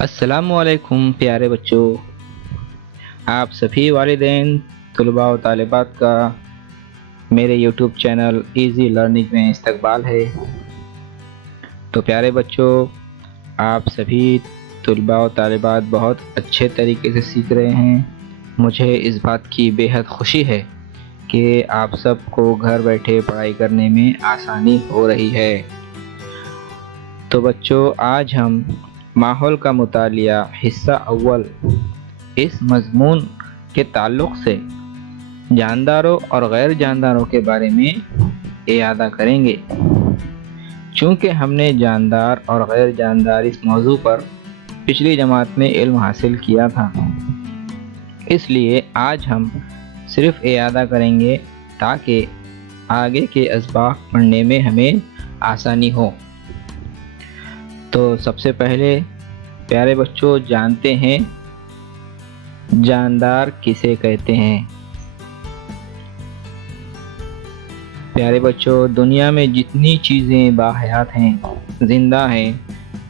अस्सलामुअलैकुम प्यारे बच्चों, आप सभी वालिदैन तलबा व तालिबात का मेरे यूट्यूब चैनल इजी लर्निंग में इस्तकबाल है। तो प्यारे बच्चों, आप सभी तलबा व तालिबात बहुत अच्छे तरीके से सीख रहे हैं। मुझे इस बात की बेहद खुशी है कि आप सबको घर बैठे पढ़ाई करने में आसानी हो रही है। तो बच्चों, आज हम माहौल का मुतालिया हिस्सा अव्वल इस मज़मून के ताल्लुक़ से जानदारों और गैर जानदारों के बारे में इयादा करेंगे। चूँकि हमने जानदार और गैर जानदार इस मौजू पर पिछली जमात में इल्म हासिल किया था, इसलिए आज हम सिर्फ इयादा करेंगे ताकि आगे के असबाक पढ़ने में हमें आसानी हो। तो सबसे पहले प्यारे बच्चों, जानते हैं जानदार किसे कहते हैं। प्यारे बच्चों, दुनिया में जितनी चीज़ें बाहयात हैं, ज़िंदा हैं,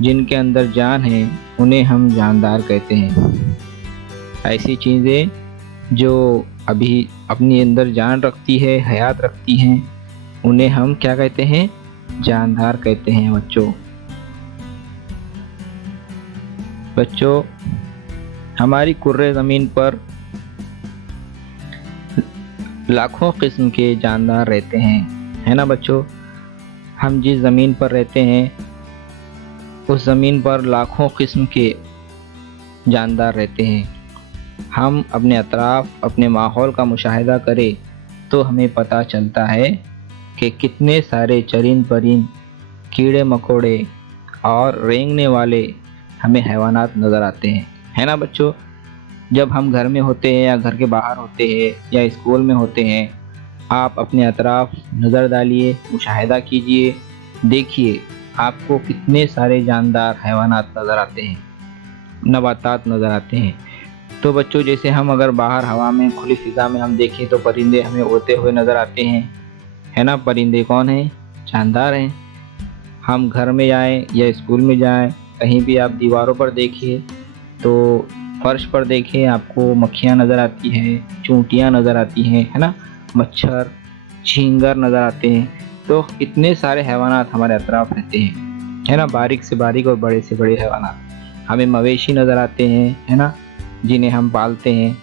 जिनके अंदर जान है, उन्हें हम जानदार कहते हैं। ऐसी चीज़ें जो अभी अपने अंदर जान रखती है, हयात रखती हैं, उन्हें हम क्या कहते हैं? जानदार कहते हैं। बच्चों, हमारी कुर्रे ज़मीन पर लाखों किस्म के जानदार रहते हैं, है ना बच्चों। हम जिस ज़मीन पर रहते हैं उस ज़मीन पर लाखों किस्म के जानदार रहते हैं। हम अपने अतराफ़, अपने माहौल का मुशाहिदा करें तो हमें पता चलता है कि कितने सारे चरिंद परिंद, कीड़े मकोड़े और रेंगने वाले हमें हैवानात नज़र आते हैं, है ना बच्चों। जब हम घर में होते हैं या घर के बाहर होते हैं या स्कूल में होते हैं, आप अपने अतराफ़ नज़र डालिए, मुशाहिदा कीजिए, देखिए आपको कितने सारे जानदार हैवानात नज़र आते हैं, नबातात नज़र आते हैं। तो बच्चों, जैसे हम अगर बाहर हवा में, खुली फ़िज़ा में हम देखें तो परिंदे हमें उड़ते हुए नज़र आते हैं, है ना। परिंदे कौन हैं? जानदार हैं। हम घर में जाएँ या स्कूल में जाएँ, कहीं भी आप दीवारों पर देखिए तो फर्श पर देखें, आपको मक्खियाँ नज़र आती हैं, चूंटियाँ नज़र आती हैं, है ना, मच्छर, झींगर नज़र आते हैं। तो इतने सारे हैवानात हमारे अतराफ़ रहते हैं, है ना, बारीक से बारीक और बड़े से बड़े हैवानात। हमें मवेशी नज़र आते हैं, है ना, जिन्हें हम पालते हैं।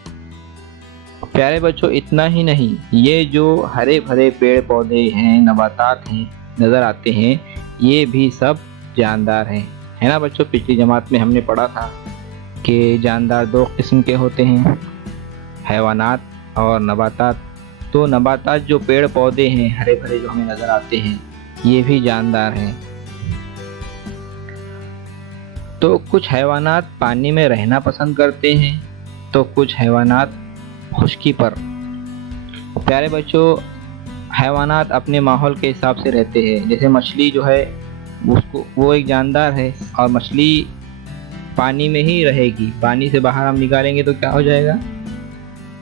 प्यारे बच्चों, इतना ही नहीं, ये जो हरे भरे पेड़ पौधे हैं, नबातात हैं, नज़र आते हैं, ये भी सब जानदार हैं, है ना बच्चों। पिछली जमात में हमने पढ़ा था कि जानदार दो किस्म के होते हैं, हैवानात और नबातात। तो नबातात जो पेड़ पौधे हैं हरे भरे जो हमें नज़र आते हैं, ये भी जानदार हैं। तो कुछ हैवानात पानी में रहना पसंद करते हैं, तो कुछ हैवानात खुश्की पर। प्यारे बच्चों, हैवानात अपने माहौल के हिसाब से रहते हैं। जैसे मछली जो है वो एक जानदार है और मछली पानी में ही रहेगी। पानी से बाहर हम निकालेंगे तो क्या हो जाएगा?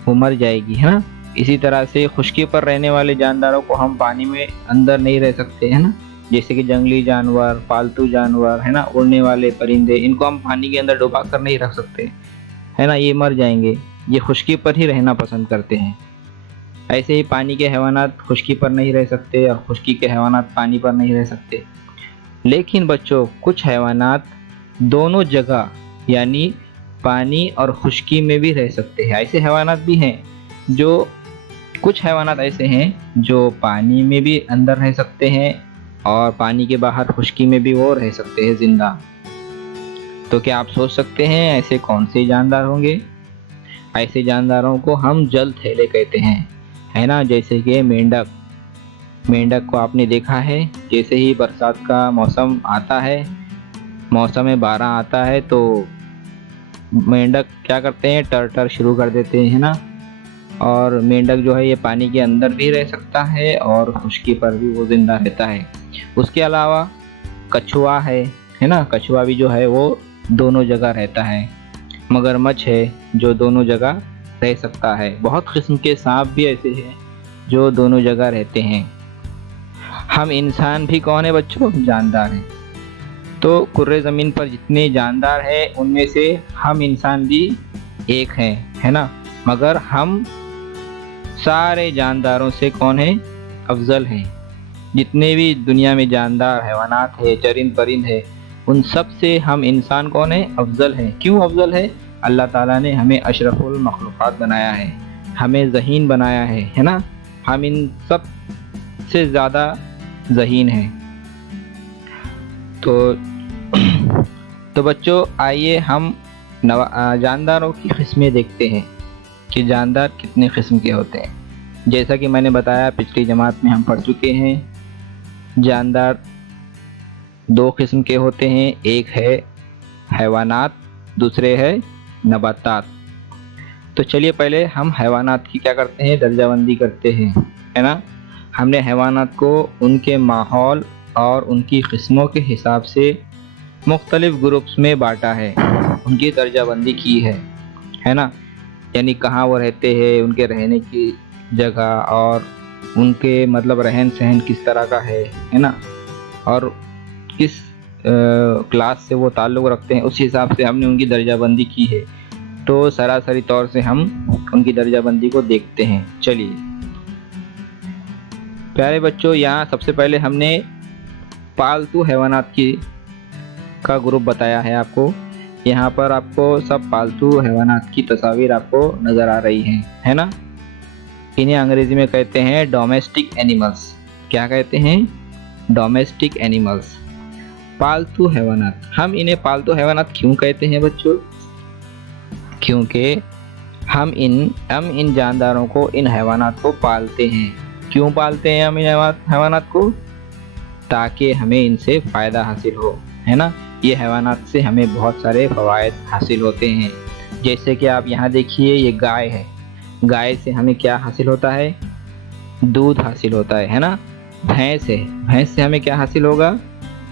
वो मर जाएगी, है ना। इसी तरह से खुश्की पर रहने वाले जानदारों को हम पानी में अंदर नहीं रह सकते, है ना। जैसे कि जंगली जानवर, पालतू जानवर, है ना, उड़ने वाले परिंदे, इनको हम पानी के अंदर डुबा कर नहीं रख सकते, है ना, ये मर जाएंगे। ये खुश्की पर ही रहना पसंद करते हैं। ऐसे ही पानी के हैवानात खुश्की पर नहीं रह सकते और खुश्की के हैवानात पानी पर नहीं रह सकते। लेकिन बच्चों, कुछ हैवानात दोनों जगह यानी पानी और खुश्की में भी रह सकते हैं। ऐसे हैवानात भी हैं जो, कुछ हैवानात ऐसे हैं जो पानी में भी अंदर रह सकते हैं और पानी के बाहर खुश्की में भी वो रह सकते हैं ज़िंदा। तो क्या आप सोच सकते हैं ऐसे कौन से जानदार होंगे? ऐसे जानदारों को हम जल थैले कहते हैं, है ना। जैसे कि मेंढक, मेंढक को आपने देखा है, जैसे ही बरसात का मौसम आता है, मौसम बारह आता है, तो मेंढक क्या करते हैं? टर शुरू कर देते हैं ना। और मेंढक जो है ये पानी के अंदर भी रह सकता है और खुश्की पर भी वो जिंदा रहता है। उसके अलावा कछुआ है ना, कछुआ भी जो है वो दोनों जगह रहता है। मगरमच्छ है जो दोनों जगह रह सकता है। बहुत किस्म के सांप भी ऐसे हैं जो दोनों जगह रहते हैं। हम इंसान भी कौन है बच्चों? जानदार हैं। तो कुर्रे ज़मीन पर जितने जानदार हैं उनमें से हम इंसान भी एक हैं, है ना। मगर हम सारे जानदारों से कौन है, अफजल हैं। जितने भी दुनिया में जानदार हैवानात है, चरिंद परिंद है, उन सब से हम इंसान कौन है, अफजल है। क्यों अफजल है? अल्लाह ताला ने हमें अशरफुल मखलूक़ात बनाया है, हमें ज़हीन बनाया है ना। हम इन सब से ज़्यादा ज़हीन हैं। तो बच्चों, आइए हम जानदारों की किस्में देखते हैं कि जानदार कितने किस्म के होते हैं। जैसा कि मैंने बताया, पिछली जमात में हम पढ़ चुके हैं, जानदार दो किस्म के होते हैं, एक है हैवानात, दूसरे है नबातात। तो चलिए पहले हम हैवानात की क्या करते हैं, दर्जाबंदी करते हैं, है ना। हमने हैवानात को उनके माहौल और उनकी किस्मों के हिसाब से मुख्तलिफ ग्रुप्स में बांटा है, उनकी दर्जाबंदी की है ना। यानी कहाँ वो रहते हैं, उनके रहने की जगह और उनके मतलब रहन सहन किस तरह का है ना, और किस क्लास से वो ताल्लुक़ रखते हैं, उस हिसाब से हमने उनकी दर्जाबंदी की है। तो सरासरी तौर से हम उनकी दर्जाबंदी को देखते हैं। चलिए प्यारे बच्चों, यहाँ सबसे पहले हमने पालतू हैवानात का ग्रुप बताया है आपको। यहाँ पर आपको सब पालतू हैवानात की तस्वीर आपको नज़र आ रही है ना। इन्हें अंग्रेज़ी में कहते हैं डोमेस्टिक एनिमल्स। क्या कहते हैं? डोमेस्टिक एनिमल्स, पालतू हैवानात। हम इन्हें पालतू हैवानात क्यों कहते हैं बच्चों? क्योंकि हम इन जानदारों को, इन हैवानात को पालते हैं। क्यों पालते हैं हम इन हैवानात को? ताकि हमें इनसे फ़ायदा हासिल हो, है ना। ये हैवानात से हमें बहुत सारे फ़वाइद हासिल होते हैं। जैसे कि आप यहाँ देखिए, ये गाय है। गाय से हमें क्या हासिल होता है? दूध हासिल होता है ना। भैंस है, भैंस से हमें क्या हासिल होगा?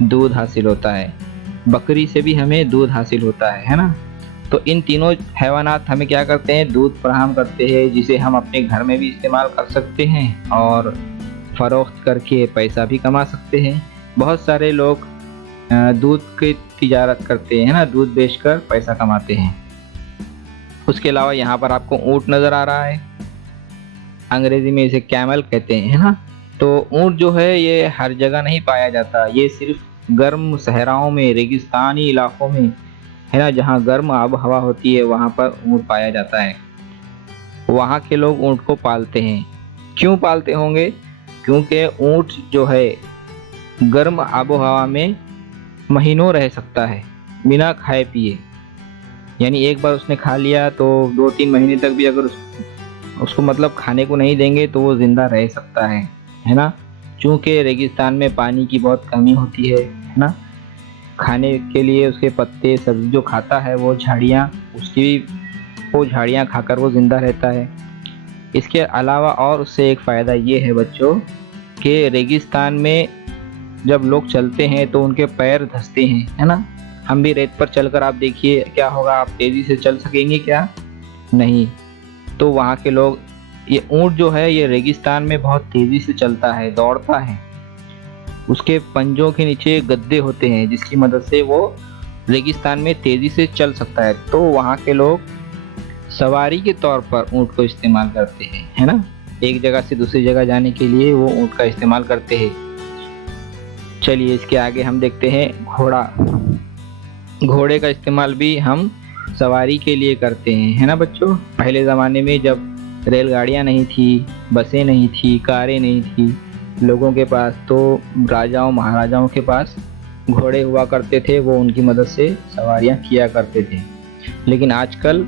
दूध हासिल होता है। बकरी से भी हमें दूध हासिल होता है ना। तो इन तीनों हैवानात हमें क्या करते हैं? दूध फराहम करते हैं, जिसे हम अपने घर में भी इस्तेमाल कर सकते हैं और फ़रोख्त करके पैसा भी कमा सकते हैं। बहुत सारे लोग दूध की तिजारत करते हैं ना, दूध बेचकर पैसा कमाते हैं। उसके अलावा यहाँ पर आपको ऊँट नज़र आ रहा है, अंग्रेज़ी में इसे कैमल कहते हैं, है ना। तो ऊँट जो है ये हर जगह नहीं पाया जाता, ये सिर्फ गर्म सहराओं में, रेगिस्तानी इलाकों में, है ना, जहाँ गर्म आब हवा होती है वहाँ पर ऊँट पाया जाता है। वहाँ के लोग ऊँट को पालते हैं। क्यों पालते होंगे? क्योंकि ऊँट जो है गर्म आबो हवा में महीनों रह सकता है बिना खाए पिए। यानी एक बार उसने खा लिया तो 2-3 महीने तक भी अगर उसको मतलब खाने को नहीं देंगे तो वो ज़िंदा रह सकता है ना। चूँकि रेगिस्तान में पानी की बहुत कमी होती है ना। खाने के लिए उसके पत्ते, सब्ज़ी जो खाता है वो झाड़ियाँ, वो झाड़ियाँ खाकर वो ज़िंदा रहता है। इसके अलावा और उससे एक फ़ायदा ये है बच्चों कि रेगिस्तान में जब लोग चलते हैं तो उनके पैर धंसते हैं, है ना। हम भी रेत पर चलकर आप देखिए क्या होगा, आप तेज़ी से चल सकेंगे क्या? नहीं। तो वहाँ के लोग, ये ऊँट जो है ये रेगिस्तान में बहुत तेज़ी से चलता है, दौड़ता है। उसके पंजों के नीचे गद्दे होते हैं जिसकी मदद से वो रेगिस्तान में तेज़ी से चल सकता है। तो वहाँ के लोग सवारी के तौर पर ऊँट को इस्तेमाल करते हैं, है ना। एक जगह से दूसरी जगह जाने के लिए वो ऊँट का इस्तेमाल करते हैं। चलिए इसके आगे हम देखते हैं घोड़ा। घोड़े का इस्तेमाल भी हम सवारी के लिए करते हैं, है ना बच्चों। पहले ज़माने में जब रेलगाड़ियाँ नहीं थी, बसें नहीं थी, कारें नहीं थी लोगों के पास, तो राजाओं महाराजाओं के पास घोड़े हुआ करते थे, वो उनकी मदद से सवारियाँ किया करते थे। लेकिन आजकल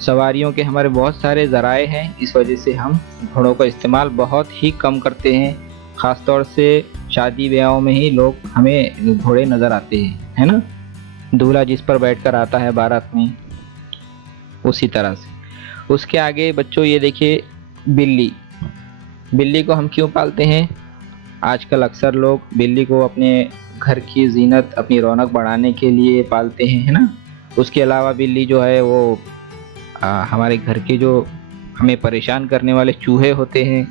सवारियों के हमारे बहुत सारे ज़राए हैं, इस वजह से हम घोड़ों का इस्तेमाल बहुत ही कम करते हैं। ख़ास तौर से शादी ब्याहों में ही लोग हमें घोड़े नज़र आते हैं, है ना। दूल्हा जिस पर बैठकर आता है बारात में, उसी तरह से। उसके आगे बच्चों ये देखिए बिल्ली। बिल्ली को हम क्यों पालते हैं? आजकल अक्सर लोग बिल्ली को अपने घर की जीनत, अपनी रौनक बढ़ाने के लिए पालते हैं, है ना। उसके अलावा बिल्ली जो है वो हमारे घर के जो हमें परेशान करने वाले चूहे होते हैं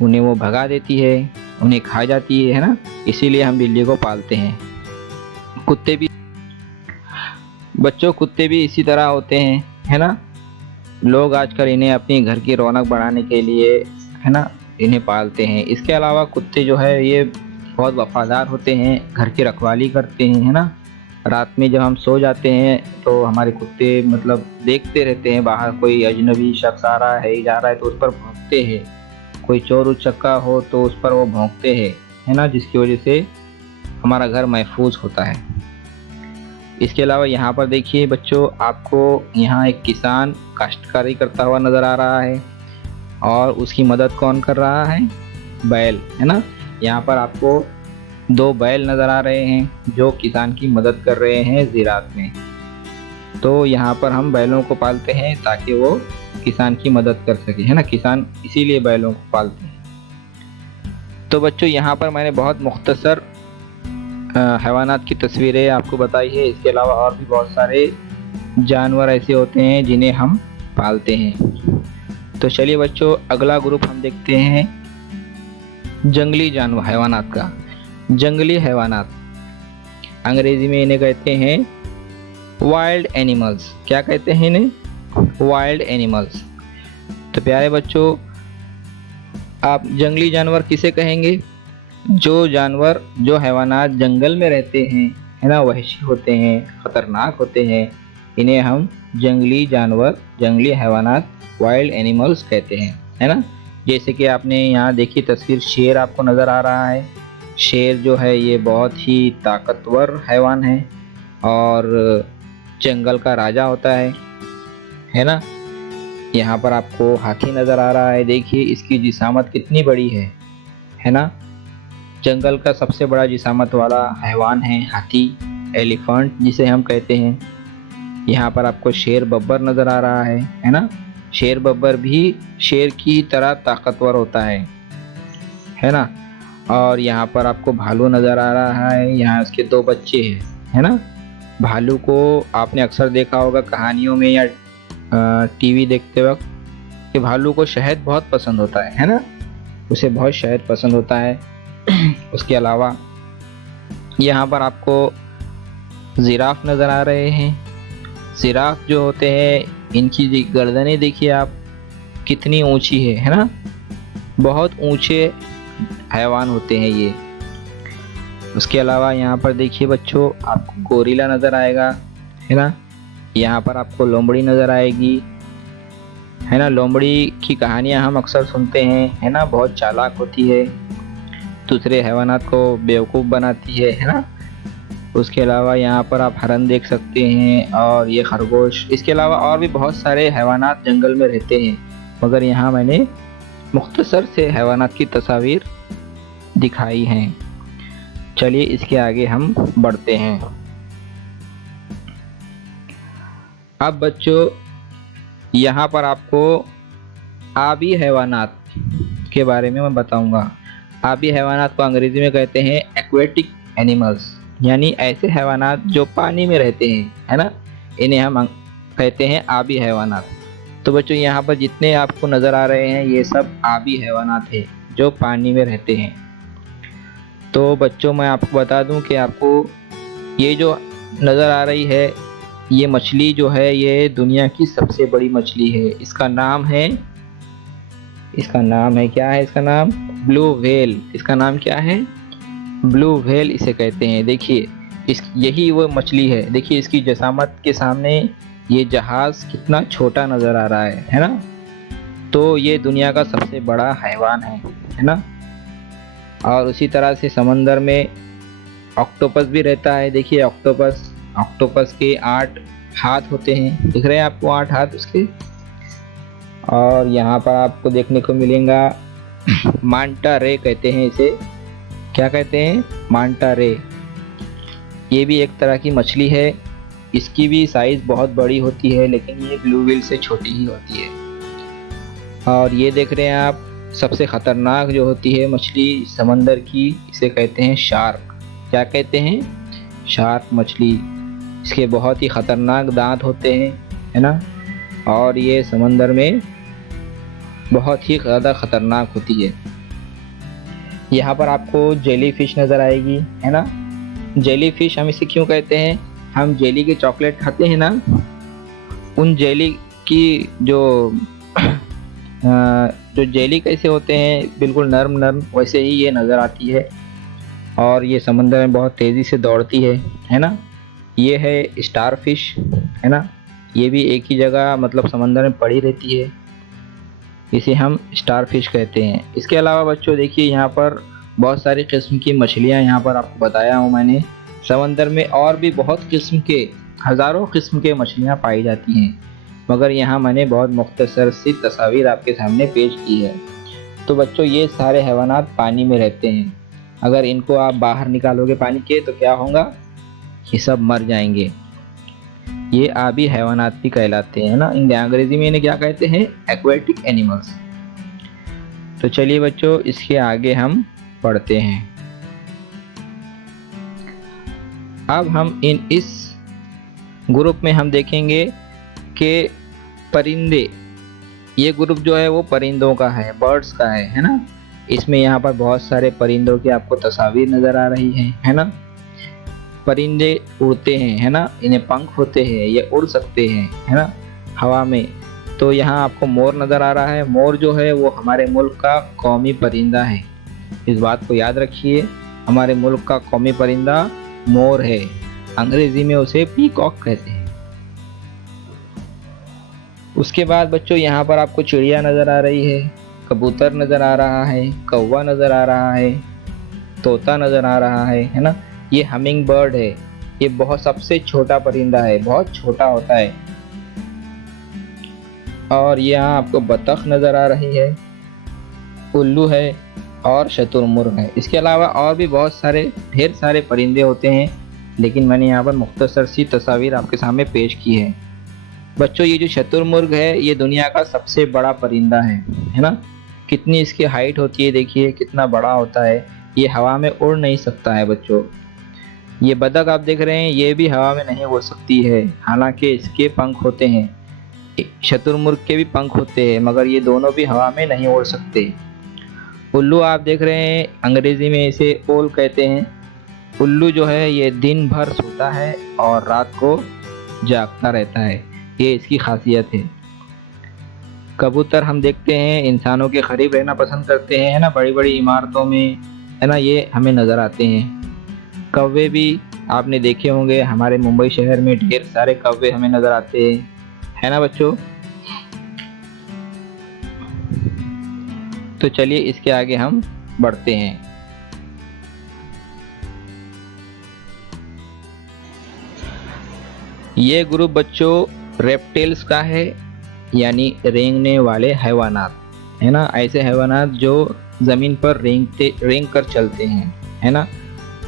उन्हें वो भगा देती है, उन्हें खा जाती है ना। इसीलिए हम बिल्ली को पालते हैं। कुत्ते भी बच्चों कुत्ते भी इसी तरह होते हैं, है ना। लोग आजकल इन्हें अपनी घर की रौनक बढ़ाने के लिए, है ना, इन्हें पालते हैं। इसके अलावा कुत्ते जो है ये बहुत वफादार होते हैं, घर की रखवाली करते हैं, है ना। रात में जब हम सो जाते हैं तो हमारे कुत्ते मतलब देखते रहते हैं, बाहर कोई अजनबी शख्स आ रहा है जा रहा है तो उस पर भौंकते हैं। कोई चोर उचक्का हो तो उस पर वो भौंकते हैं, है ना, जिसकी वजह से हमारा घर महफूज होता है। इसके अलावा यहाँ पर देखिए बच्चों, आपको यहाँ एक किसान काश्तकारी करता हुआ नज़र आ रहा है और उसकी मदद कौन कर रहा है? बैल, है ना। यहाँ पर आपको 2 बैल नज़र आ रहे हैं जो किसान की मदद कर रहे हैं ज़राअत में। तो यहाँ पर हम बैलों को पालते हैं ताकि वो किसान की मदद कर सके, है ना। किसान इसीलिए बैलों को पालते हैं। तो बच्चों यहाँ पर मैंने बहुत मुख्तसर हैवानात की तस्वीरें आपको बताई है। इसके अलावा और भी बहुत सारे जानवर ऐसे होते हैं जिन्हें हम पालते हैं। तो चलिए बच्चों, अगला ग्रुप हम देखते हैं जंगली जानवर हैवानात का। जंगली हैवानात, अंग्रेजी में इन्हें कहते हैं वाइल्ड एनिमल्स। क्या कहते हैं इन्हें? Wild animals. तो प्यारे बच्चों, आप जंगली जानवर किसे कहेंगे? जो हैवानात जंगल में रहते हैं, है ना, वहशी होते हैं, खतरनाक होते हैं, इन्हें हम जंगली जानवर, जंगली हैवानात, वाइल्ड एनिमल्स कहते हैं, है ना। जैसे कि आपने यहाँ देखी तस्वीर, शेर आपको नज़र आ रहा है। शेर जो है ये बहुत ही ताकतवर हैवान है और जंगल का राजा होता है ना। यहाँ पर आपको हाथी नज़र आ रहा है, देखिए इसकी जिसामत कितनी बड़ी है ना। जंगल का सबसे बड़ा जिसामत वाला हैवान है हाथी, एलिफेंट जिसे हम कहते हैं। यहाँ पर आपको शेर बब्बर नज़र आ रहा है ना। शेर बब्बर भी शेर की तरह ताकतवर होता है ना। और यहाँ पर आपको भालू नज़र आ रहा है, यहाँ उसके 2 बच्चे हैं, है ना। भालू को आपने अक्सर देखा होगा कहानियों में या टीवी देखते वक्त कि भालू को शहद बहुत पसंद होता है ना, उसे बहुत शहद पसंद होता है। उसके अलावा यहाँ पर आपको जिराफ नज़र आ रहे हैं। जिराफ जो होते हैं इनकी गर्दनें देखिए आप कितनी ऊंची है ना। बहुत ऊंचे हैवान होते हैं ये। उसके अलावा यहाँ पर देखिए बच्चों, आपको गोरिल्ला नज़र आएगा, है ना। यहाँ पर आपको लोमड़ी नज़र आएगी, है ना। लोमड़ी की कहानियाँ हम अक्सर सुनते हैं, है ना। बहुत चालाक होती है, दूसरे हैवानात को बेवकूफ़ बनाती है ना। उसके अलावा यहाँ पर आप हरन देख सकते हैं और ये खरगोश। इसके अलावा और भी बहुत सारे हैवानात जंगल में रहते हैं, मगर यहाँ मैंने मुख्तसर से हैवानात की तस्वीर दिखाई हैं। चलिए इसके आगे हम बढ़ते हैं। अब बच्चों यहाँ पर आपको आबी हैवानात के बारे में मैं बताऊंगा। आबी हैवानात को अंग्रेजी में कहते हैं एक्वेटिक एनिमल्स, यानी ऐसे हैवानात जो पानी में रहते हैं, है ना। इन्हें हम कहते हैं आबी हैवानात। तो बच्चों यहाँ पर जितने आपको नज़र आ रहे हैं ये सब आबी हैवानात हैं जो पानी में रहते हैं। तो बच्चों मैं आपको बता दूं कि आपको ये जो नज़र आ रही है ये मछली जो है ये दुनिया की सबसे बड़ी मछली है। इसका नाम है क्या है? इसका नाम ब्लू व्हेल। इसका नाम क्या है? ब्लू व्हेल इसे कहते हैं। देखिए यही वो मछली है। देखिए इसकी जसामत के सामने ये जहाज़ कितना छोटा नज़र आ रहा है ना। तो ये दुनिया का सबसे बड़ा हैवान है ना। और उसी तरह से समंदर में ऑक्टोपस भी रहता है। देखिए ऑक्टोपस के 8 हाथ होते हैं, दिख रहे हैं आपको 8 हाथ उसके। और यहाँ पर आपको देखने को मिलेगा मांटा रे कहते हैं इसे। क्या कहते हैं? मांटा रे। ये भी एक तरह की मछली है, इसकी भी साइज़ बहुत बड़ी होती है लेकिन ये ब्लू व्हेल से छोटी ही होती है। और ये देख रहे हैं आप सबसे ख़तरनाक जो होती है मछली समंदर की, इसे कहते हैं शार्क। क्या कहते हैं? शार्क मछली। इसके बहुत ही ख़तरनाक दांत होते हैं, है ना। और ये समंदर में बहुत ही ज़्यादा ख़तरनाक होती है। यहाँ पर आपको जेली फिश नज़र आएगी, है ना। जेली फिश हम इसे क्यों कहते हैं? हम जेली के चॉकलेट खाते हैं ना, उन जेली की जो जो जेली कैसे होते हैं बिल्कुल नर्म नर्म, वैसे ही ये नज़र आती है। और ये समंदर में बहुत तेज़ी से दौड़ती है ना। ये है स्टार फिश, है ना। ये भी एक ही जगह मतलब समंदर में पड़ी रहती है, इसे हम स्टार फिश कहते हैं। इसके अलावा बच्चों देखिए यहाँ पर बहुत सारी किस्म की मछलियाँ यहाँ पर आपको बताया हूँ मैंने। समंदर में और भी बहुत किस्म के, हज़ारों किस्म के मछलियाँ पाई जाती हैं, मगर यहाँ मैंने बहुत मुख्तसर सी तस्वीर आपके सामने पेश की है। तो बच्चों ये सारे हैवानात पानी में रहते हैं। अगर इनको आप बाहर निकालोगे पानी के तो क्या होगा? ये सब मर जाएंगे। ये आबी हैवानात भी कहलाते हैं ना, अंग्रेजी में इन्हें क्या कहते हैं? Aquatic animals. तो चलिए बच्चों इसके आगे हम पढ़ते हैं। अब हम इस ग्रुप में हम देखेंगे कि परिंदे, ये ग्रुप जो है वो परिंदों का है, बर्ड्स का है ना। इसमें यहाँ पर बहुत सारे परिंदों की आपको तस्वीर नज़र आ रही है ना। परिंदे उड़ते हैं, है ना, इन्हें पंख होते हैं, ये उड़ सकते हैं, है ना, हवा में। तो यहाँ आपको मोर नज़र आ रहा है। मोर जो है वो हमारे मुल्क का कौमी परिंदा है, इस बात को याद रखिए। हमारे मुल्क का कौमी परिंदा मोर है, अंग्रेजी में उसे पीकॉक कहते हैं। उसके बाद बच्चों यहाँ पर आपको चिड़िया नज़र आ रही है, कबूतर नज़र आ रहा है, कौवा नज़र आ रहा है, तोता नज़र आ रहा है ना। ये हमिंग बर्ड है, ये बहुत सबसे छोटा परिंदा है, बहुत छोटा होता है। और यहाँ आपको बतख नज़र आ रही है, उल्लू है और शतुरमुर्ग है। इसके अलावा और भी बहुत सारे ढेर सारे परिंदे होते हैं, लेकिन मैंने यहाँ पर मुख्तसर सी तस्वीर आपके सामने पेश की है। बच्चों ये जो शतुरमुर्ग है ये दुनिया का सबसे बड़ा परिंदा है ना। कितनी इसकी हाइट होती है, देखिए कितना बड़ा होता है। ये हवा में उड़ नहीं सकता है बच्चों। ये बतख आप देख रहे हैं, ये भी हवा में नहीं उड़ सकती है, हालांकि इसके पंख होते हैं। शतुरमुर्ग के भी पंख होते हैं, मगर ये दोनों भी हवा में नहीं उड़ सकते। उल्लू आप देख रहे हैं, अंग्रेजी में इसे ओल कहते हैं। उल्लू जो है ये दिन भर सोता है और रात को जागता रहता है, ये इसकी खासियत है। कबूतर हम देखते हैं इंसानों के करीब रहना पसंद करते हैं, है ना, बड़ी बड़ी इमारतों में, है ना, ये हमें नज़र आते हैं। कौवे भी आपने देखे होंगे, हमारे मुंबई शहर में ढेर सारे कौवे हमें नज़र आते हैं, है ना बच्चों। तो चलिए इसके आगे हम बढ़ते हैं। ये ग्रुप बच्चों रेप्टिल्स का है, यानी रेंगने वाले हैवानात, है ना। ऐसे हैवानात जो ज़मीन पर रेंग कर चलते हैं, है ना,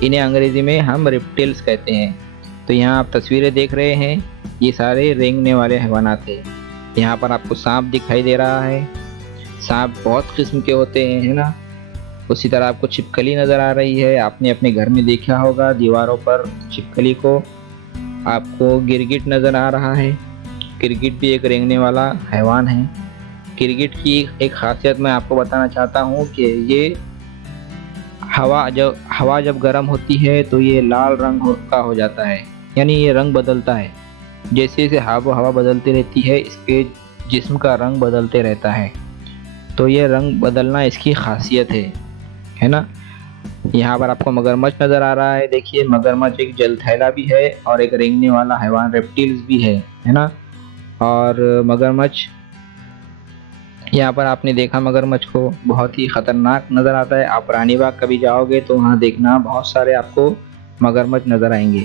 इन्हें अंग्रेजी में हम रेप्टिल्स कहते हैं। तो यहाँ आप तस्वीरें देख रहे हैं, ये सारे रेंगने वाले हैवानात हैं। यहाँ पर आपको सांप दिखाई दे रहा है, सांप बहुत किस्म के होते हैं, है ना। उसी तरह आपको छिपकली नज़र आ रही है, आपने अपने घर में देखा होगा दीवारों पर छिपकली को। आपको गिरगिट नज़र आ रहा है, गिरगिट भी एक रेंगने वाला हैवान है। गिरगिट की एक खासियत मैं आपको बताना चाहता हूँ कि ये हवा जब गर्म होती है तो ये लाल रंग का हो जाता है, यानी ये रंग बदलता है। जैसे जैसे हवा बदलती रहती है, इसके जिस्म का रंग बदलते रहता है। तो ये रंग बदलना इसकी खासियत है ना। यहाँ पर आपको मगरमच्छ नज़र आ रहा है। देखिए मगरमच्छ एक जलथैला भी है और एक रेंगने वाला हैवान रेप्टिल्स भी है ना। और मगरमच्छ, यहाँ पर आपने देखा मगरमच्छ को, बहुत ही ख़तरनाक नज़र आता है। आप रानी बाग कभी जाओगे तो वहाँ देखना बहुत सारे आपको मगरमच्छ नज़र आएंगे।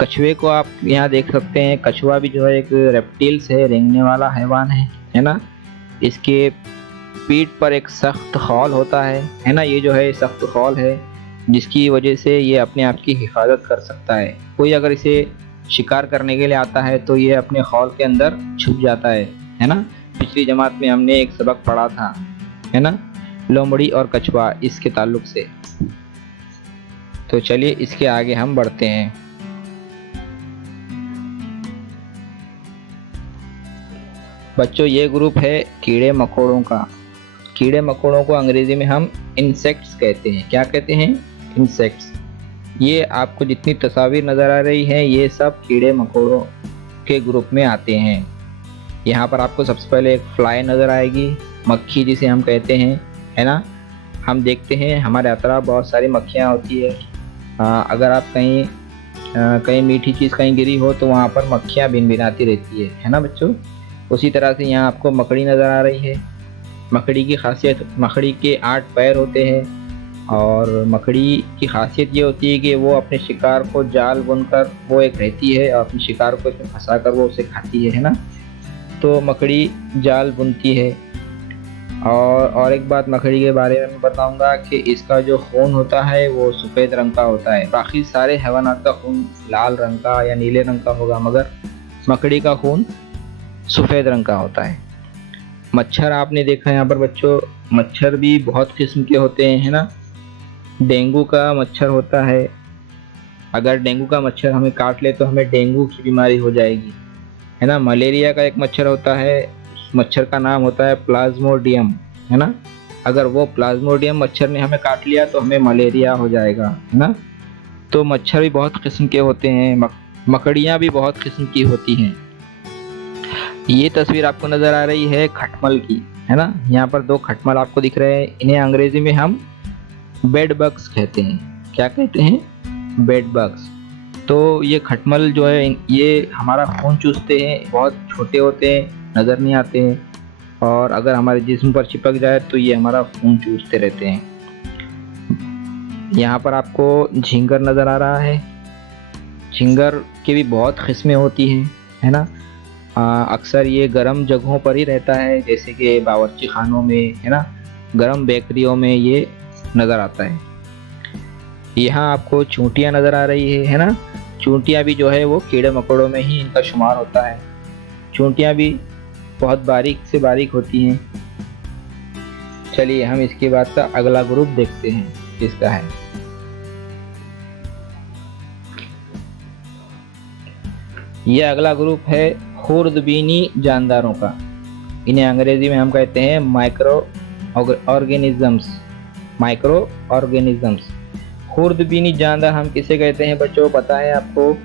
कछुए को आप यहाँ देख सकते हैं, कछुआ भी जो है एक रेप्टिल्स है, रेंगने वाला हैवान है ना। इसके पीठ पर एक सख्त खौल होता है ना। ये जो है सख्त खौल है, जिसकी वजह से ये अपने आप की हिफाजत कर सकता है। कोई अगर इसे शिकार करने के लिए आता है तो ये अपने खौल के अंदर छुप जाता है ना। पिछली जमात में हमने एक सबक पढ़ा था, है ना, लोमड़ी और कछुआ, इसके ताल्लुक से। तो चलिए इसके आगे हम बढ़ते हैं। बच्चों ये ग्रुप है कीड़े मकोड़ों का। कीड़े मकोड़ों को अंग्रेजी में हम इंसेक्ट्स कहते हैं। क्या कहते हैं? इंसेक्ट्स। ये आपको जितनी तस्वीर नज़र आ रही है ये सब कीड़े मकोड़ों के ग्रुप में आते हैं। यहाँ पर आपको सबसे पहले एक फ्लाई नज़र आएगी, मक्खी जिसे हम कहते हैं, है ना। हम देखते हैं हमारे अतराफ बहुत सारी मक्खियाँ होती है। अगर आप कहीं मीठी चीज़ कहीं गिरी हो तो वहाँ पर मक्खियाँ भिनभिनाती रहती है ना बच्चों। उसी तरह से यहाँ आपको मकड़ी नज़र आ रही है। मकड़ी की खासियत, मकड़ी के 8 पैर होते हैं और मकड़ी की खासियत ये होती है कि वो अपने शिकार को जाल बुनकर वो एक रहती है और अपने शिकार को इसमें फंसा कर वो उसे खाती है ना। तो मकड़ी जाल बुनती है। और एक बात मकड़ी के बारे में मैं बताऊंगा कि इसका जो खून होता है वो सफ़ेद रंग का होता है। बाकी सारे हैवानात का खून लाल रंग का या नीले रंग का होगा, मगर मकड़ी का खून सफ़ेद रंग का होता है। मच्छर आपने देखा यहाँ पर बच्चों, मच्छर भी बहुत किस्म के होते हैं, है ना। डेंगू का मच्छर होता है। अगर डेंगू का मच्छर हमें काट ले तो हमें डेंगू की बीमारी हो जाएगी, है ना। मलेरिया का एक मच्छर होता है, मच्छर का नाम होता है प्लाज्मोडियम, है ना। अगर वो प्लाज्मोडियम मच्छर ने हमें काट लिया तो हमें मलेरिया हो जाएगा, है ना। तो मच्छर भी बहुत किस्म के होते हैं, मकड़ियाँ भी बहुत किस्म की होती हैं। ये तस्वीर आपको नज़र आ रही है खटमल की, है ना। यहाँ पर 2 खटमल आपको दिख रहे हैं। इन्हें अंग्रेजी में हम बेड बग्स कहते हैं। क्या कहते हैं? Bed bugs. तो ये खटमल जो है ये हमारा खून चूसते हैं, बहुत छोटे होते हैं, नज़र नहीं आते हैं, और अगर हमारे जिस्म पर चिपक जाए तो ये हमारा खून चूसते रहते हैं। यहाँ पर आपको झींगर नज़र आ रहा है। झींगर की भी बहुत किस्में होती हैं, है ना। अक्सर ये गर्म जगहों पर ही रहता है, जैसे कि बावर्ची खानों में, है ना, गर्म बेकरियों में ये नज़र आता है। यहाँ आपको चूंटियाँ नज़र आ रही है ना। चूंटियाँ भी जो है वो कीड़े मकोड़ों में ही इनका शुमार होता है। चूंटियाँ भी बहुत बारीक से बारीक होती हैं। चलिए हम इसके बाद का अगला ग्रुप देखते हैं किसका है। यह अगला ग्रुप है खुर्दबीनी जानदारों का। इन्हें अंग्रेजी में हम कहते हैं माइक्रो ऑर्गेनिजम्स। Microorganisms. खुर्दबीनी जानदार हम किसे कहते हैं बच्चों, पता है आपको?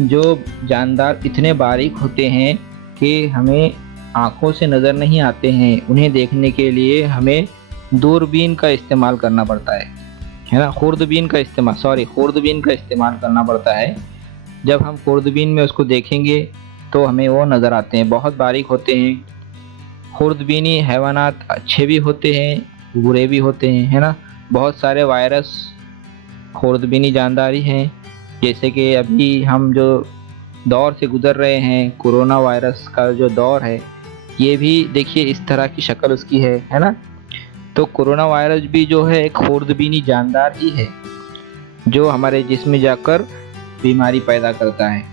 जो जानदार इतने बारीक होते हैं कि हमें आँखों से नज़र नहीं आते हैं, उन्हें देखने के लिए हमें दूरबीन का इस्तेमाल करना पड़ता है ना। खुर्दबीन का इस्तेमाल करना पड़ता है। जब हम खुर्दबीन में उसको देखेंगे तो हमें वो नज़र आते हैं, बहुत बारीक होते हैं। खुर्दबीनी हैवानात अच्छे भी होते हैं, बुरे भी होते हैं, है ना। बहुत सारे वायरस खुर्दबीनी जानदारी हैं, जैसे कि अभी हम जो दौर से गुज़र रहे हैं, कोरोना वायरस का जो दौर है, ये भी देखिए इस तरह की शक्ल उसकी है ना। तो कोरोना वायरस भी जो है एक खुर्दबीनी जानदार ही है, जो हमारे जिस्म में जाकर बीमारी पैदा करता है।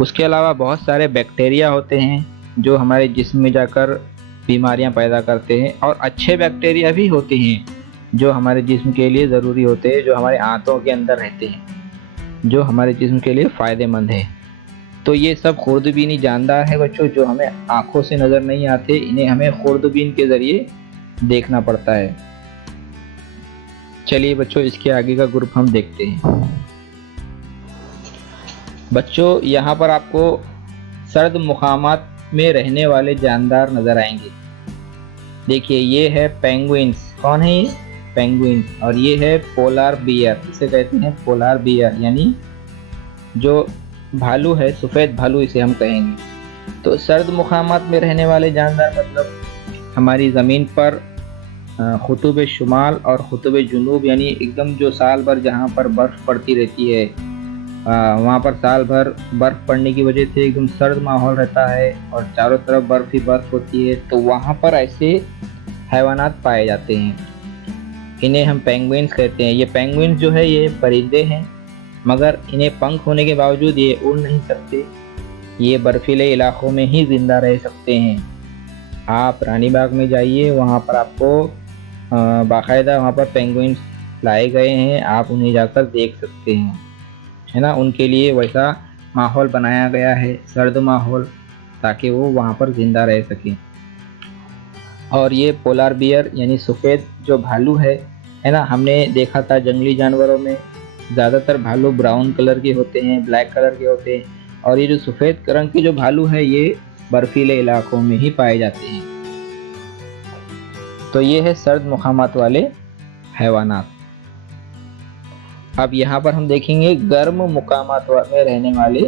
उसके अलावा बहुत सारे बैक्टीरिया होते हैं जो हमारे जिस्म में जाकर बीमारियां पैदा करते हैं, और अच्छे बैक्टीरिया भी होते हैं जो हमारे जिस्म के लिए ज़रूरी होते हैं, जो हमारे आंतों के अंदर रहते हैं, जो हमारे जिस्म के लिए फ़ायदेमंद है। तो ये सब खुर्दबीनी जानदार है बच्चों, जो हमें आँखों से नज़र नहीं आते, इन्हें हमें खुर्दबीन के ज़रिए देखना पड़ता है। चलिए बच्चों इसके आगे का ग्रुप हम देखते हैं। बच्चों यहाँ पर आपको सर्द मुकामात में रहने वाले जानदार नज़र आएंगे। देखिए ये है पेंगुइन्स। कौन है ये? पेंगुइन्स। और ये है पोलार बियर, इसे कहते हैं पोलार बियर, यानी जो भालू है, सफ़ेद भालू इसे हम कहेंगे। तो सर्द मुकामात में रहने वाले जानदार मतलब हमारी ज़मीन पर क़ुतुब शुमाल और क़ुतुब जुनूब, यानी एकदम जो साल भर जहाँ पर बर्फ़ पड़ती रहती है, वहाँ पर साल भर बर्फ़ पड़ने की वजह से एकदम सर्द माहौल रहता है और चारों तरफ बर्फ़ ही बर्फ़ होती है, तो वहाँ पर ऐसे हैवानात पाए जाते हैं। इन्हें हम पेंगुइन्स कहते हैं। ये पेंगुइन्स जो है ये परिंदे हैं, मगर इन्हें पंख होने के बावजूद ये उड़ नहीं सकते। ये बर्फीले इलाकों में ही ज़िंदा रह सकते हैं। आप रानी बाग में जाइए, वहाँ पर आपको बाकायदा वहाँ पर पेंगुइन्स लाए गए हैं, आप उन्हें जाकर देख सकते हैं, है ना। उनके लिए वैसा माहौल बनाया गया है, सर्द माहौल, ताकि वो वहाँ पर ज़िंदा रह सकें। और ये पोलार बियर यानी सफ़ेद जो भालू है ना, हमने देखा था जंगली जानवरों में ज़्यादातर भालू ब्राउन कलर के होते हैं, ब्लैक कलर के होते हैं, और ये जो सफ़ेद रंग के जो भालू हैं ये बर्फीले इलाकों में ही पाए जाते हैं। तो ये है सर्द मुकामात वाले हैवानात। अब यहाँ पर हम देखेंगे गर्म मुकामात में रहने वाले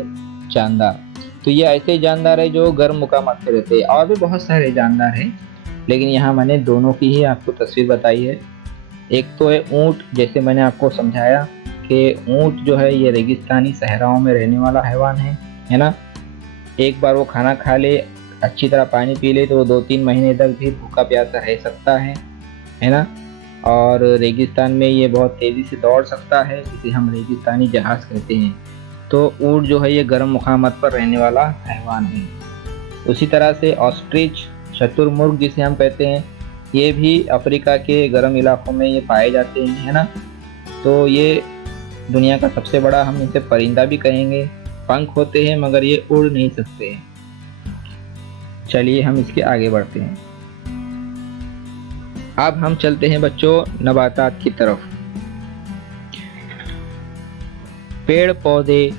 जानदार। तो ये ऐसे जानदार है जो गर्म मुकामात पे रहते हैं। और भी बहुत सारे जानदार हैं, लेकिन यहाँ मैंने दोनों की ही आपको तस्वीर बताई है। एक तो है ऊँट, जैसे मैंने आपको समझाया कि ऊँट जो है ये रेगिस्तानी सहराओं में रहने वाला हैवान है ना। एक बार वो खाना खा ले, अच्छी तरह पानी पी ले, तो वो 2-3 महीने तक भी भूखा प्यासा रह सकता है ना। और रेगिस्तान में ये बहुत तेज़ी से दौड़ सकता है, इसे हम रेगिस्तानी जहाज़ कहते हैं। तो ऊँट जो है ये गर्म मुकामात पर रहने वाला हैवान है। उसी तरह से ऑस्ट्रिच, शतुरमुर्ग जिसे हम कहते हैं, ये भी अफ्रीका के गर्म इलाकों में ये पाए जाते हैं, है ना। तो ये दुनिया का सबसे बड़ा, हम इसे परिंदा भी कहेंगे। पंख होते हैं मगर ये उड़ नहीं सकते हैं। चलिए हम इसके आगे बढ़ते हैं। अब हम चलते हैं बच्चों नबातात की तरफ। पेड़ पौधे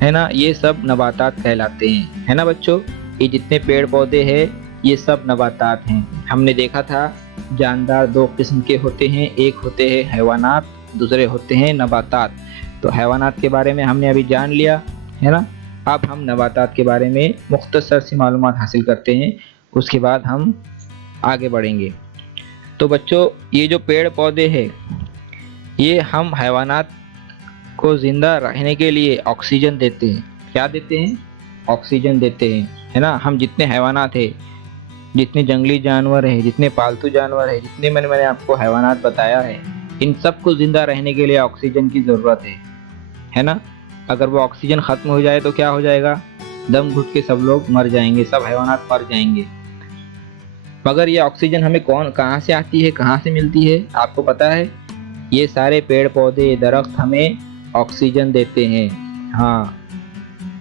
है ना, ये सब नबातात कहलाते हैं, है ना बच्चों। ये जितने पेड़ पौधे हैं ये सब नबातात हैं। हमने देखा था जानदार 2 किस्म के होते हैं, एक होते हैं हैवानात, दूसरे होते हैं नबातात। तो हैवानात के बारे में हमने अभी जान लिया, है ना। अब हम नबातात के बारे में मुख्तसर सी मालूमात हासिल करते हैं, उसके बाद हम आगे बढ़ेंगे। तो बच्चों ये जो पेड़ पौधे हैं ये हम हैवानात को ज़िंदा रहने के लिए ऑक्सीजन देते हैं। क्या देते हैं? ऑक्सीजन देते हैं, है ना। हम जितने हैवानात हैं, जितने जंगली जानवर हैं, जितने पालतू जानवर हैं, जितने मैंने आपको हैवानात बताया है, इन सब को ज़िंदा रहने के लिए ऑक्सीजन की ज़रूरत है ना। अगर वो ऑक्सीजन ख़त्म हो जाए तो क्या हो जाएगा? दम घुट के सब लोग मर जाएंगे, सब हैवानात मर जाएंगे। मगर ये ऑक्सीजन हमें कहाँ से आती है, कहाँ से मिलती है, आपको पता है? ये सारे पेड़ पौधे दरख्त हमें ऑक्सीजन देते हैं। हाँ,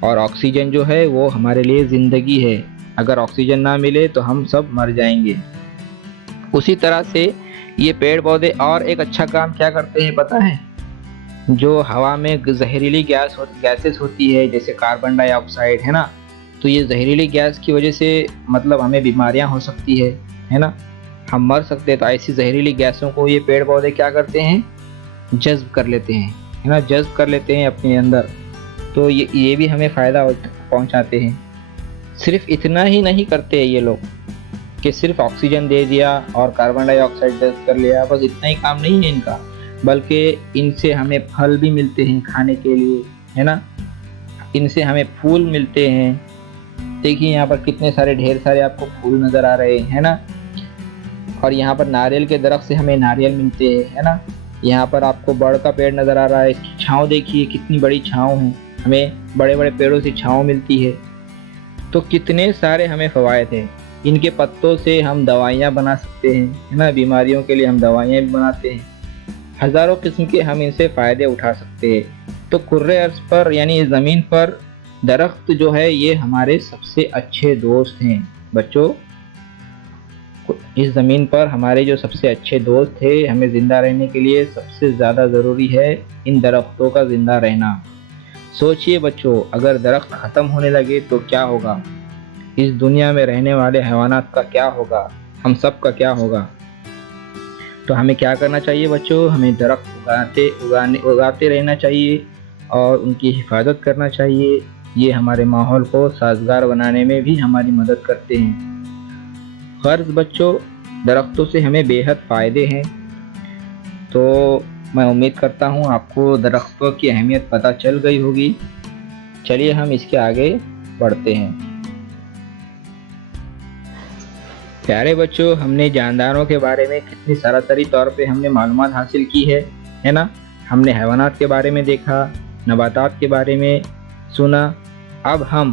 और ऑक्सीजन जो है वो हमारे लिए ज़िंदगी है। अगर ऑक्सीजन ना मिले तो हम सब मर जाएंगे। उसी तरह से ये पेड़ पौधे और एक अच्छा काम क्या करते हैं पता है? जो हवा में जहरीली गैसेस होती है, जैसे कार्बन डाइऑक्साइड, है ना। तो ये जहरीली गैस की वजह से मतलब हमें बीमारियां हो सकती है ना, हम मर सकते हैं। तो ऐसी जहरीली गैसों को ये पेड़ पौधे क्या करते हैं? जज्ब कर लेते हैं, है ना, जज्ब कर लेते हैं अपने अंदर। तो ये भी हमें फ़ायदा पहुंचाते हैं। सिर्फ इतना ही नहीं करते ये लोग कि सिर्फ ऑक्सीजन दे दिया और कार्बन डाइऑक्साइड जज्ब कर लिया, बस इतना ही काम नहीं है इनका, बल्कि इनसे हमें फल भी मिलते हैं खाने के लिए, है ना। इनसे हमें फूल मिलते हैं। देखिए यहाँ पर कितने सारे, ढेर सारे आपको फूल नज़र आ रहे हैं, है ना। और यहाँ पर नारियल के दरख्त से हमें नारियल मिलते हैं, है ना। यहाँ पर आपको बड़ का पेड़ नज़र आ रहा है, इसकी छाँव देखिए कितनी बड़ी छाँव है, हमें बड़े बड़े पेड़ों से छाँव मिलती है। तो कितने सारे हमें फ़वायद हैं। इनके पत्तों से हम दवाइयाँ बना सकते हैं, है ना, बीमारियों के लिए हम दवाइयाँ भी बनाते हैं। हज़ारों किस्म के हम इनसे फ़ायदे उठा सकते हैं। तो कुर्रे अर्ज़ पर यानी इस ज़मीन पर दरख्त जो है ये हमारे सबसे अच्छे दोस्त हैं बच्चों। इस ज़मीन पर हमारे जो सबसे अच्छे दोस्त थे, हमें ज़िंदा रहने के लिए सबसे ज़्यादा ज़रूरी है इन दरख्तों का ज़िंदा रहना। सोचिए बच्चों, अगर दरख्त ख़त्म होने लगे तो क्या होगा? इस दुनिया में रहने वाले हैवानात का क्या होगा? हम सब का क्या होगा? तो हमें क्या करना चाहिए बच्चों? हमें दरख्त उगाते रहना चाहिए और उनकी हिफाजत करना चाहिए। ये हमारे माहौल को साजगार बनाने में भी हमारी मदद करते हैं। ग़र्ज़ बच्चों, दरख्तों से हमें बेहद फ़ायदे हैं। तो मैं उम्मीद करता हूँ आपको दरख्तों की अहमियत पता चल गई होगी। चलिए हम इसके आगे बढ़ते हैं। प्यारे बच्चों, हमने जानदारों के बारे में कितनी सरासरी तौर पे हमने मालूमात हासिल की है ना। हमने हैवानात के बारे में देखा, नबातात के बारे में सुना। अब हम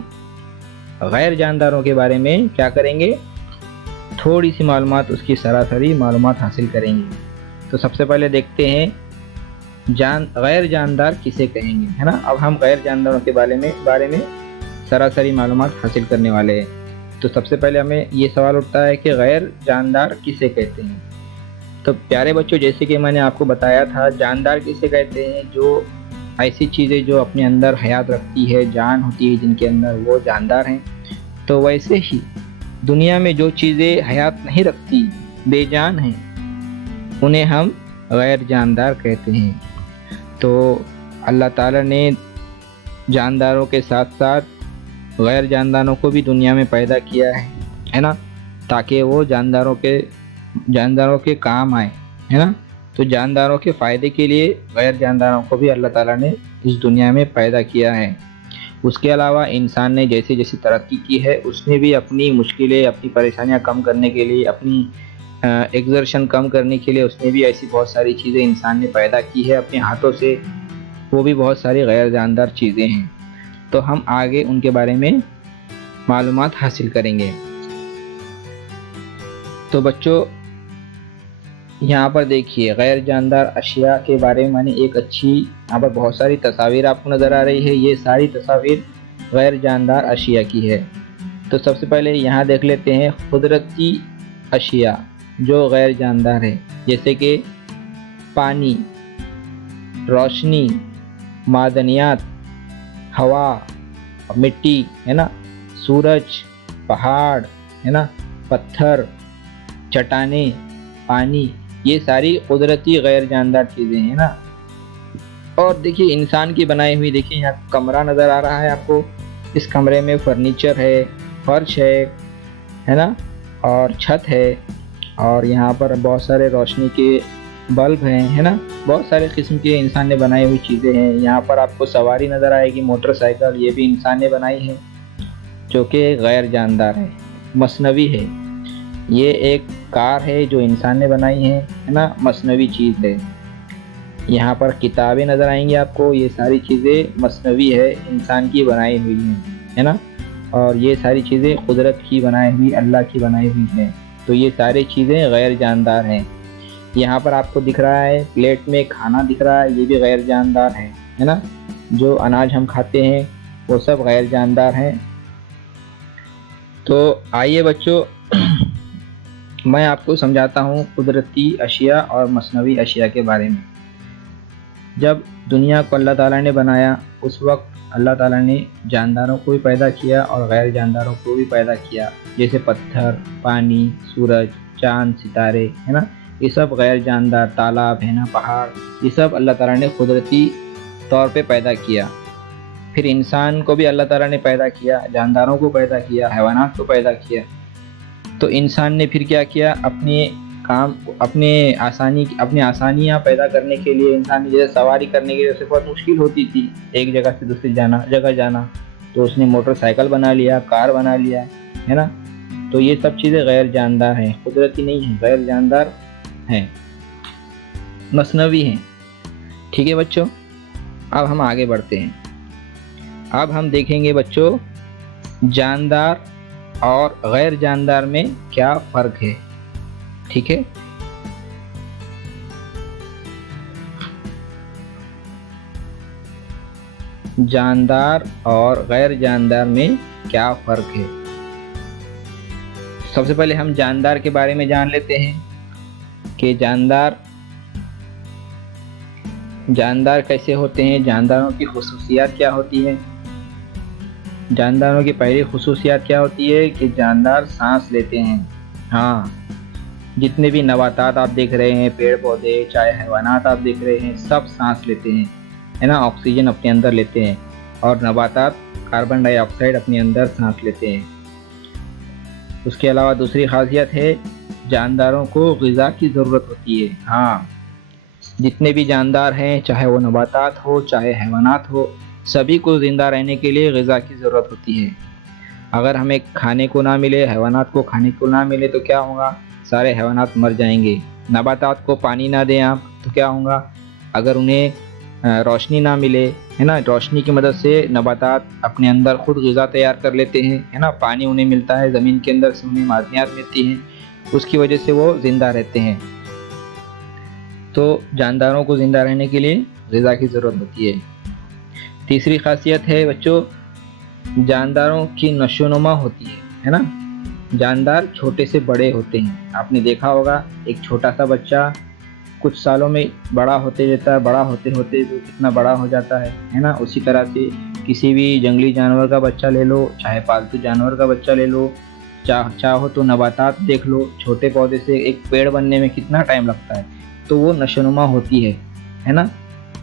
गैर जानदारों के बारे में क्या करेंगे? थोड़ी सी मालूमात, उसकी सरासरी मालूमात हासिल करेंगे। तो सबसे पहले देखते हैं गैर जानदार किसे कहेंगे, है ना। अब हम गैर जानदारों के बारे में सरासरी मालूमात हासिल करने वाले हैं। तो सबसे पहले हमें ये सवाल उठता है कि गैर जानदार किसे कहते हैं। तो प्यारे बच्चों, जैसे कि मैंने आपको बताया था, जानदार किसे कहते हैं? जो ऐसी चीज़ें जो अपने अंदर हयात रखती है, जान होती है जिनके अंदर, वो जानदार हैं। तो वैसे ही दुनिया में जो चीज़ें हयात नहीं रखती, बेजान हैं, उन्हें हम गैर जानदार कहते हैं। तो अल्लाह ताला ने जानदारों के साथ साथ गैर जानदारों को भी दुनिया में पैदा किया है ना, ताकि वो जानदारों के काम आए, है ना। तो जानदारों के फ़ायदे के लिए गैर जानदारों को भी अल्लाह ताला ने इस दुनिया में पैदा किया है। उसके अलावा इंसान ने जैसे जैसे तरक्की की है, उसने भी अपनी मुश्किलें, अपनी परेशानियां कम करने के लिए, अपनी एग्जर्शन कम करने के लिए, उसने भी ऐसी बहुत सारी चीज़ें इंसान ने पैदा की है अपने हाथों से। वो भी बहुत सारी गैर जानदार चीज़ें हैं। तो हम आगे उनके बारे में मालूमात हासिल करेंगे। तो बच्चों, यहाँ पर देखिए, गैर जानदार अशिया के बारे में मैंने एक अच्छी, यहाँ पर बहुत सारी तस्वीर आपको नज़र आ रही है। ये सारी तस्वीर गैर जानदार अशिया की है। तो सबसे पहले यहाँ देख लेते हैं कुदरती अशिया जो गैर जानदार है, जैसे कि पानी, रोशनी, मादनियात, हवा, मिट्टी, है ना, सूरज, पहाड़, है ना, पत्थर, चट्टानें, पानी, ये सारी कुदरती गैर जानदार चीज़ें हैं ना। और देखिए इंसान की बनाई हुई, देखिए यहाँ कमरा नज़र आ रहा है आपको। इस कमरे में फर्नीचर है, फर्श है ना, और छत है, और यहाँ पर बहुत सारे रोशनी के बल्ब हैं, है ना। बहुत सारे किस्म के इंसान ने बनाई हुई चीज़ें हैं। यहाँ पर आपको सवारी नज़र आएगी, मोटरसाइकिल, ये भी इंसान ने बनाई है, जो कि गैर जानदार है, मसनवी है। ये एक कार है जो इंसान ने बनाई है ना, मसनवी चीज़ है। यहाँ पर किताबें नज़र आएंगी आपको, ये सारी चीज़ें मसनवी है, इंसान की बनाई हुई है ना। और ये सारी चीज़ें कुदरत की बनाई हुई, अल्लाह की बनाई हुई है। तो ये सारी चीज़ें गैर जानदार हैं। यहाँ पर आपको दिख रहा है प्लेट में खाना दिख रहा है, ये भी गैर जानदार है ना। जो अनाज हम खाते हैं वो सब गैर जानदार हैं। तो आइए बच्चों, मैं आपको समझाता हूँ कुदरती अशिया और मसनवी अशिया के बारे में। जब दुनिया को अल्लाह ताला ने बनाया, उस वक्त अल्लाह ताला ने जानदारों को भी पैदा किया और गैर जानदारों को भी पैदा किया, जैसे पत्थर, पानी, सूरज, चांद, सितारे, है ना। ये सब गैर जानदार, तालाब, है ना, पहाड़, ये सब अल्लाह ताला ने कुदरती तौर पे पैदा किया। फिर इंसान को भी अल्लाह ताला ने पैदा किया, जानदारों को पैदा किया, हैवानात को पैदा किया। तो इंसान ने फिर क्या किया, अपनी आसानियाँ पैदा करने के लिए, इंसान ने जैसे सवारी करने के लिए उसे बहुत मुश्किल होती थी एक जगह से दूसरी जगह जाना, तो उसने मोटरसाइकिल बना लिया, कार बना लिया, है ना। तो ये सब चीज़ें गैर जानदार हैं, कुदरती नहीं है, गैर जानदार हैं, मसनवी हैं। ठीक है बच्चों, अब हम आगे बढ़ते हैं। अब हम देखेंगे बच्चों, जानदार और गैर जानदार में क्या फ़र्क है। ठीक है, जानदार और गैर जानदार में क्या फ़र्क है। सबसे पहले हम जानदार के बारे में जान लेते हैं कि जानदार कैसे होते हैं, जानदारों की खुसूसियात क्या होती है। जानदारों की पहली खुसूसियात क्या होती है कि जानदार सांस लेते हैं। हाँ, जितने भी नबातात आप देख रहे हैं, पेड़ पौधे, चाहे हैवानात आप देख रहे हैं, सब सांस लेते हैं, है ना, ऑक्सीजन अपने अंदर लेते हैं, और नबातात कार्बन डाइऑक्साइड अपने अंदर सांस लेते हैं। उसके अलावा दूसरी खासियत है, जानदारों को ग़िज़ा की ज़रूरत होती है। हाँ, जितने भी जानदार हैं, चाहे वो नबातात हो चाहे हैवानात हो, सभी को ज़िंदा रहने के लिए ग़िज़ा की ज़रूरत होती है। अगर हमें खाने को ना मिले, हैवानात को खाने को ना मिले, तो क्या होगा, सारे हैवानात मर जाएंगे। नबातात को पानी ना दें आप, तो क्या होगा, अगर उन्हें रोशनी ना मिले, है ना, रोशनी की मदद से नबातात अपने अंदर खुद ग़िज़ा तैयार कर लेते हैं, है ना। पानी उन्हें मिलता है, ज़मीन के अंदर से उन्हें मादनियात मिलती हैं, उसकी वजह से वो ज़िंदा रहते हैं। तो जानदारों को ज़िंदा रहने के लिए ग़िज़ा की ज़रूरत होती है। तीसरी खासियत है बच्चों, जानदारों की नशोनुमा होती है ना। जानदार छोटे से बड़े होते हैं। आपने देखा होगा एक छोटा सा बच्चा कुछ सालों में बड़ा होते जाता है, बड़ा होते होते तो कितना बड़ा हो जाता है ना। उसी तरह से किसी भी जंगली जानवर का बच्चा ले लो, चाहे पालतू जानवर का बच्चा ले लो, चाहो तो नबातात देख लो, छोटे पौधे से एक पेड़ बनने में कितना टाइम लगता है। तो वो नशोनुमा होती है ना।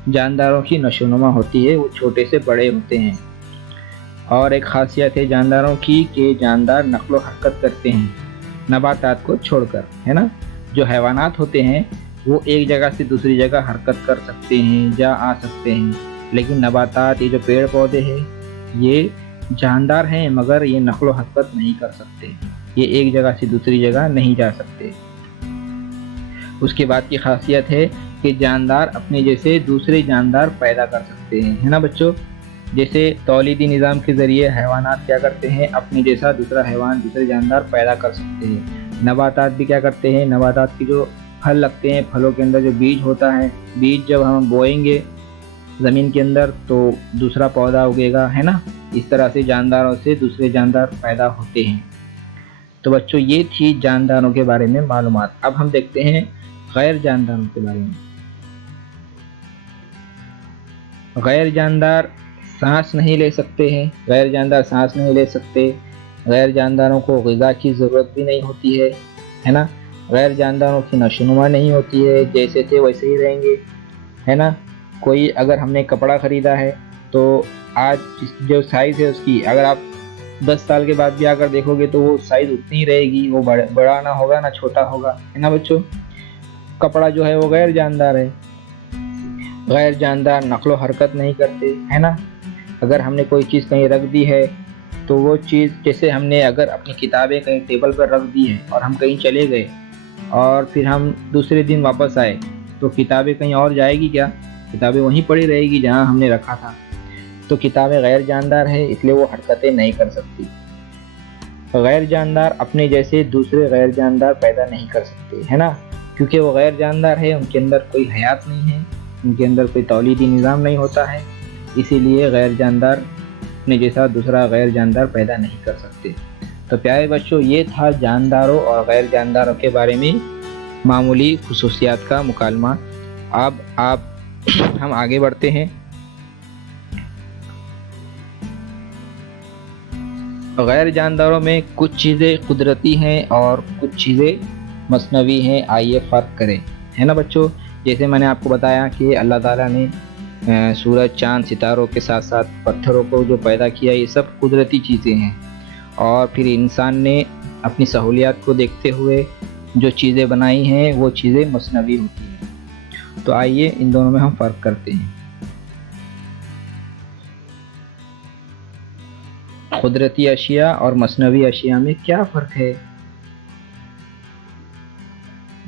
जानदारों की नशोनुमा होती है, वो छोटे से बड़े होते हैं। और एक खासियत है जानदारों की कि जानदार नक्लो हरकत करते हैं नबातात को छोड़कर, है ना। जो हैवानात होते हैं वो एक जगह से दूसरी जगह हरकत कर सकते हैं, जा आ सकते हैं, लेकिन नबातात, ये जो पेड़ पौधे हैं, ये जानदार हैं मगर ये नक्लो हरकत नहीं कर सकते, ये एक जगह से दूसरी जगह नहीं जा सकते। उसके बाद की खासियत है कि जानदार अपने जैसे दूसरे जानदार पैदा कर सकते हैं, है ना बच्चों। जैसे तौलीदी निज़ाम के ज़रिए हैवानात क्या करते हैं, अपने जैसा दूसरा हैवान, दूसरे जानदार पैदा कर सकते हैं। नबातात भी क्या करते हैं, नबातात की जो फल लगते हैं, फलों के अंदर जो बीज होता है, बीज जब हम बोएंगे ज़मीन के अंदर तो दूसरा पौधा उगेगा, है ना। इस तरह से जानदारों से दूसरे जानदार पैदा होते हैं। तो बच्चों ये थी जानदारों के बारे में मालूमात। अब हम देखते हैं गैर जानदारों के बारे में। गैर जानदार सांस नहीं ले सकते हैं, गैर जानदार सांस नहीं ले सकते। गैर जानदारों को ग़िज़ा की ज़रूरत भी नहीं होती है ना। गैर जानदारों की नशोनुमा नहीं होती है, जैसे थे वैसे ही रहेंगे, है ना। कोई अगर हमने कपड़ा ख़रीदा है तो आज जो साइज़ है उसकी, अगर आप 10 साल के बाद भी आकर देखोगे तो वो साइज़ उतनी ही रहेगी, वो बड़ा ना होगा ना छोटा होगा, है ना बच्चों। कपड़ा जो है वो गैर जानदार है। गैर जानदार नक़्लो हरकत नहीं करते, है ना। अगर हमने कोई चीज़ कहीं रख दी है तो वो चीज़, जैसे हमने अगर अपनी किताबें कहीं टेबल पर रख दी है और हम कहीं चले गए और फिर हम दूसरे दिन वापस आए तो किताबें कहीं और जाएगी क्या, किताबें वहीं पड़ी रहेगी जहाँ हमने रखा था। तो किताबें गैर जानदार है, इसलिए वो हरकतें नहीं कर सकती। गैर जानदार अपने जैसे दूसरे गैर जानदार पैदा नहीं कर सकते, है ना, क्योंकि वो गैर जानदार है, उनके अंदर कोई हयात नहीं है, उनके अंदर कोई तौलीदी निज़ाम नहीं होता है, इसीलिए गैर जानदार अपने जैसा दूसरा गैर जानदार पैदा नहीं कर सकते। तो प्यारे बच्चों ये था जानदारों और गैर जानदारों के बारे में मामूली खुसूसियात का मुकालमा। अब हम आगे बढ़ते हैं। गैर जानदारों में कुछ चीज़ें कुदरती हैं और कुछ चीज़ें मसनवी हैं, आइए फ़र्क करें, है ना बच्चों। जैसे मैंने आपको बताया कि अल्लाह ताला ने सूरज, चाँद, सितारों के साथ साथ पत्थरों को जो पैदा किया, ये सब कुदरती चीज़ें हैं। और फिर इंसान ने अपनी सहूलियत को देखते हुए जो चीज़ें बनाई हैं वो चीज़ें मसनवी होती हैं। तो आइए इन दोनों में हम फ़र्क करते हैं। कुदरती अशिया और मसनवी अशिया में क्या फ़र्क है।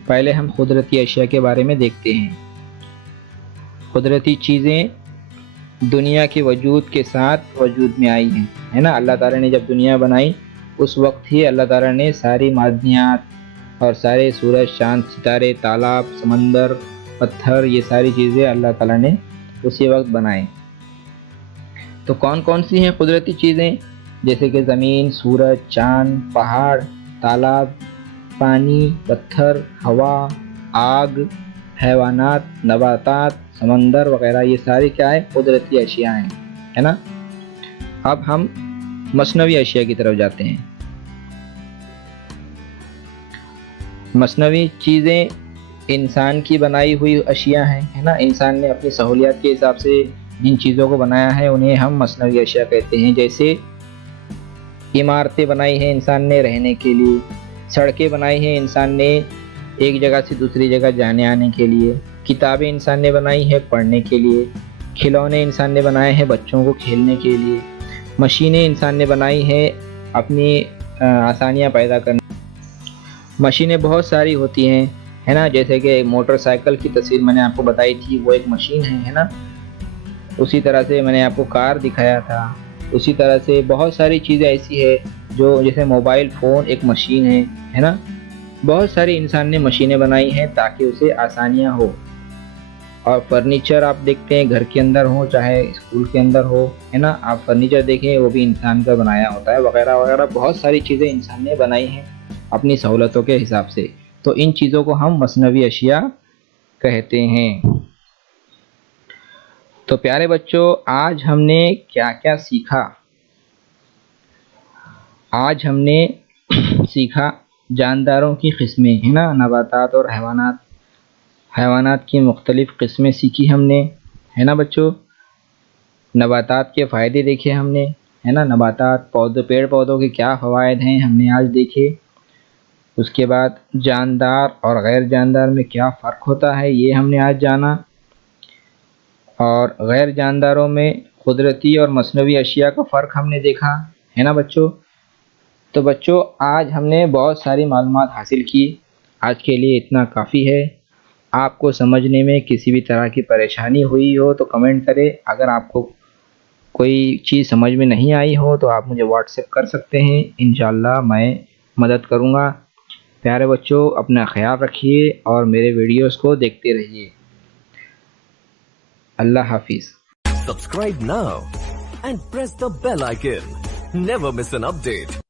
पहले हम कुदरती अशिया के बारे में देखते हैं। कुदरती चीज़ें दुनिया के वजूद के साथ वजूद में आई हैं, है ना। अल्लाह ताला ने जब दुनिया बनाई उस वक्त ही अल्लाह ताला ने सारी मादनियात और सारे सूरज, चाँद, सितारे, तालाब, समंदर, पत्थर, ये सारी चीज़ें अल्लाह ताला ने उसी वक्त बनाए। तो कौन कौन सी हैं कुदरती चीज़ें, जैसे कि ज़मीन, सूरज, चाँद, पहाड़, तालाब, पानी, पत्थर, हवा, आग, हैवानात, नबातात, समंदर वगैरह, ये सारी क्या है, कुदरती अशिया हैं, है ना। अब हम मसनवी अशिया की तरफ जाते हैं। मसनवी चीज़ें इंसान की बनाई हुई अशिया हैं, है ना। इंसान ने अपनी सहूलियत के हिसाब से जिन चीज़ों को बनाया है उन्हें हम मसनवी अशिया कहते हैं। जैसे इमारतें बनाई हैं इंसान ने रहने के लिए, सड़कें बनाई हैं इंसान ने एक जगह से दूसरी जगह जाने आने के लिए, किताबें इंसान ने बनाई है पढ़ने के लिए, खिलौने इंसान ने बनाए हैं बच्चों को खेलने के लिए, मशीनें इंसान ने बनाई हैं अपनी आसानियाँ पैदा करने। मशीनें बहुत सारी होती हैं, है ना। जैसे कि मोटरसाइकिल की तस्वीर मैंने आपको बताई थी, वो एक मशीन है ना। उसी तरह से मैंने आपको कार दिखाया था। उसी तरह से बहुत सारी चीज़ें ऐसी है जो, जैसे मोबाइल फ़ोन एक मशीन है ना। बहुत सारी इंसान ने मशीनें बनाई हैं ताकि उसे आसानियाँ हो। और फर्नीचर आप देखते हैं घर के अंदर हो चाहे स्कूल के अंदर हो, है ना, आप फर्नीचर देखें वो भी इंसान का बनाया होता है, वगैरह वगैरह बहुत सारी चीज़ें इंसान ने बनाई हैं अपनी सहूलतों के हिसाब से। तो इन चीज़ों को हम मसनवी अशिया कहते हैं। तो प्यारे बच्चों, आज हमने क्या क्या सीखा? आज हमने सीखा जानदारों की किस्में, है ना, नबातात और हैवानात। हैवानात की मुख्तलिफ़ किस्में सीखी हमने, है ना बच्चों। नबातात के फ़ायदे देखे हमने, है ना, नबातात पौधे पेड़ पौधों के क्या फ़वाइद हैं हमने आज देखे। उसके बाद जानदार और गैर जानदार में क्या फ़र्क होता है ये हमने आज जाना। और गैर जानदारों में कुदरती और मसनवी अशिया का फ़र्क हमने देखा, है ना बच्चों। तो बच्चों, आज हमने बहुत सारी मालूमात हासिल की। आज के लिए इतना काफ़ी है। आपको समझने में किसी भी तरह की परेशानी हुई हो तो कमेंट करें। अगर आपको कोई चीज़ समझ में नहीं आई हो तो आप मुझे व्हाट्सएप कर सकते हैं, इंशाल्लाह मैं मदद करूँगा। प्यारे बच्चों, अपना ख्याल रखिए और मेरे वीडियोस को देखते रहिए। अल्लाह हाफिज़। Subscribe now and press the bell icon. Never miss an update.